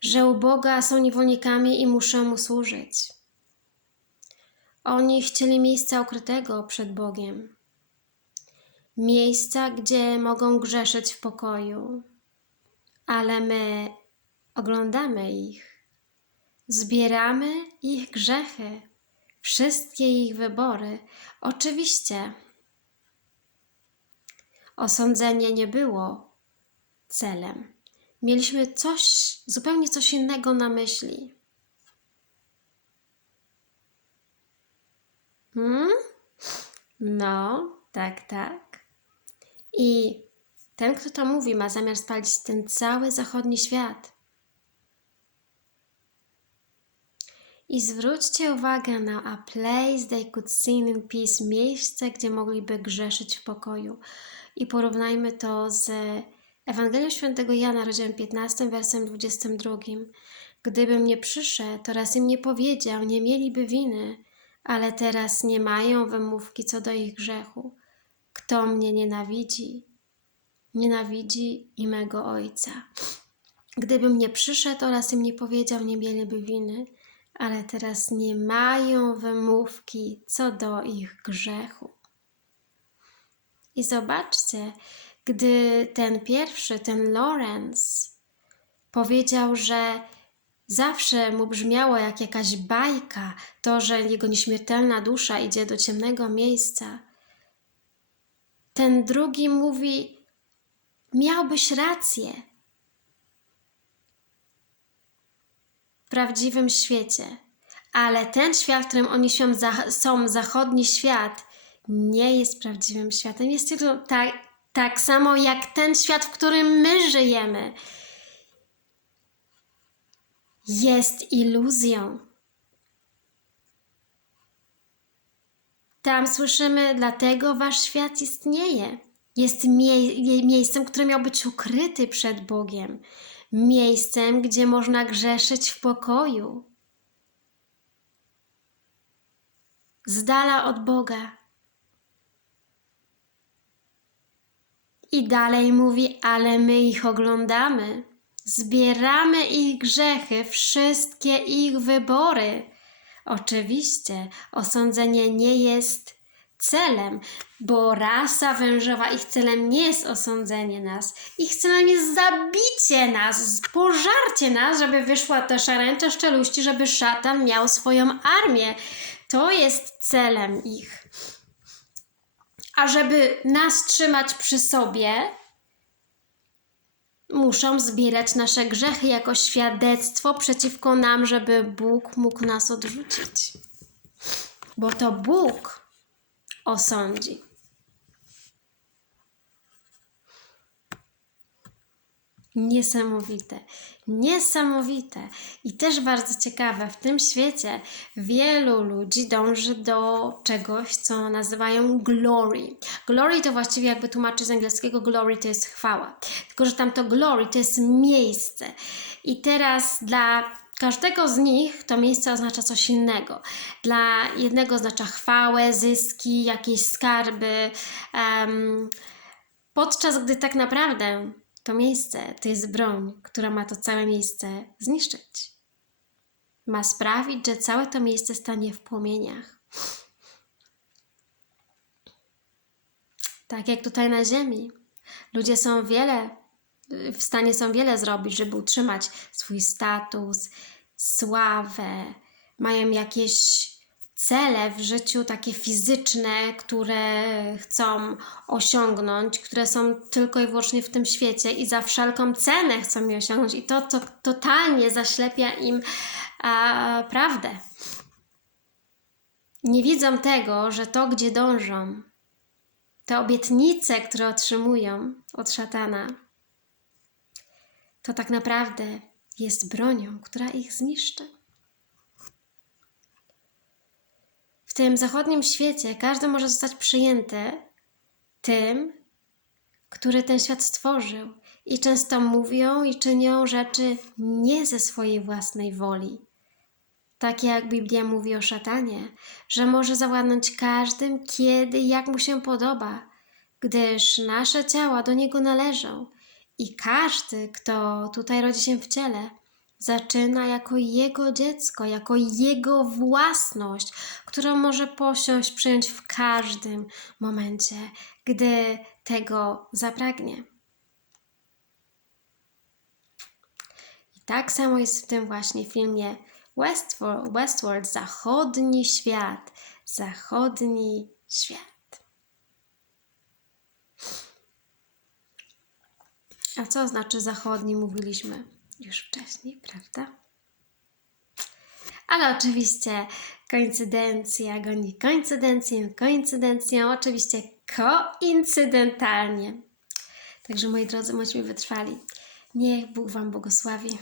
że u Boga są niewolnikami i muszą mu służyć. Oni chcieli miejsca ukrytego przed Bogiem, miejsca, gdzie mogą grzeszyć w pokoju, ale my oglądamy ich, zbieramy ich grzechy, wszystkie ich wybory. Oczywiście, osądzenie nie było celem. Mieliśmy coś, zupełnie coś innego na myśli. Hmm? No, tak, tak. I ten, kto to mówi, ma zamiar spalić ten cały zachodni świat. I zwróćcie uwagę na a place they could sin in peace, miejsce, gdzie mogliby grzeszyć w pokoju. I porównajmy to z Ewangelią Świętego Jana, rozdziałem 15, wersem 22. Gdybym nie przyszedł, to raz im nie powiedział, nie mieliby winy, ale teraz nie mają wymówki co do ich grzechu. Kto mnie nienawidzi, nienawidzi i mego Ojca. Gdybym nie przyszedł oraz im nie powiedział, nie mieliby winy, ale teraz nie mają wymówki co do ich grzechu. I zobaczcie, gdy ten pierwszy, ten Lawrence, powiedział, że zawsze mu brzmiało jak jakaś bajka to, że jego nieśmiertelna dusza idzie do ciemnego miejsca. Ten drugi mówi: Miałbyś rację. W prawdziwym świecie. Ale ten świat, w którym oni są, zachodni świat, nie jest prawdziwym światem. Jest tylko tak, tak samo jak ten świat, w którym my żyjemy. Jest iluzją. Tam słyszymy, dlatego wasz świat istnieje. Jest mie miejscem, które miał być ukryty przed Bogiem. Miejscem, gdzie można grzeszyć w pokoju. Z dala od Boga. I dalej mówi, ale my ich oglądamy. Zbieramy ich grzechy, wszystkie ich wybory. Oczywiście osądzenie nie jest celem, bo rasa wężowa, ich celem nie jest osądzenie nas. Ich celem jest zabicie nas, pożarcie nas, żeby wyszła ta szarańcza szczeluści, żeby szatan miał swoją armię. To jest celem ich. A żeby nas trzymać przy sobie, muszą zbierać nasze grzechy jako świadectwo przeciwko nam, żeby Bóg mógł nas odrzucić. Bo to Bóg osądzi. Niesamowite, niesamowite i też bardzo ciekawe. W tym świecie wielu ludzi dąży do czegoś, co nazywają glory. Glory to właściwie, jakby tłumaczyć z angielskiego, glory to jest chwała. Tylko, że tam to glory to jest miejsce. I teraz dla każdego z nich to miejsce oznacza coś innego. Dla jednego oznacza chwałę, zyski, jakieś skarby. Um, podczas gdy tak naprawdę to miejsce to jest broń, która ma to całe miejsce zniszczyć. Ma sprawić, że całe to miejsce stanie w płomieniach. Tak jak tutaj na Ziemi. Ludzie są wiele, w stanie są wiele zrobić, żeby utrzymać swój status, sławę, mają jakieś cele w życiu takie fizyczne, które chcą osiągnąć, które są tylko i wyłącznie w tym świecie i za wszelką cenę chcą je osiągnąć i to, to totalnie zaślepia im a, prawdę. Nie widzą tego, że to, gdzie dążą, te obietnice, które otrzymują od szatana, to tak naprawdę jest bronią, która ich zniszczy. W tym zachodnim świecie każdy może zostać przyjęty tym, który ten świat stworzył. I często mówią i czynią rzeczy nie ze swojej własnej woli. Tak jak Biblia mówi o szatanie, że może zawładnąć każdym, kiedy i jak mu się podoba, gdyż nasze ciała do niego należą i każdy, kto tutaj rodzi się w ciele, zaczyna jako jego dziecko, jako jego własność, którą może posiąść, przyjąć w każdym momencie, gdy tego zapragnie. I tak samo jest w tym właśnie filmie Westworld, Westworld zachodni świat, zachodni świat. A co znaczy zachodni, mówiliśmy już wcześniej, prawda? ale oczywiście koincydencja goni koincydencję, koincydencją, oczywiście koincydentalnie. Także moi drodzy, bądźmy wytrwali. Niech Bóg Wam błogosławi.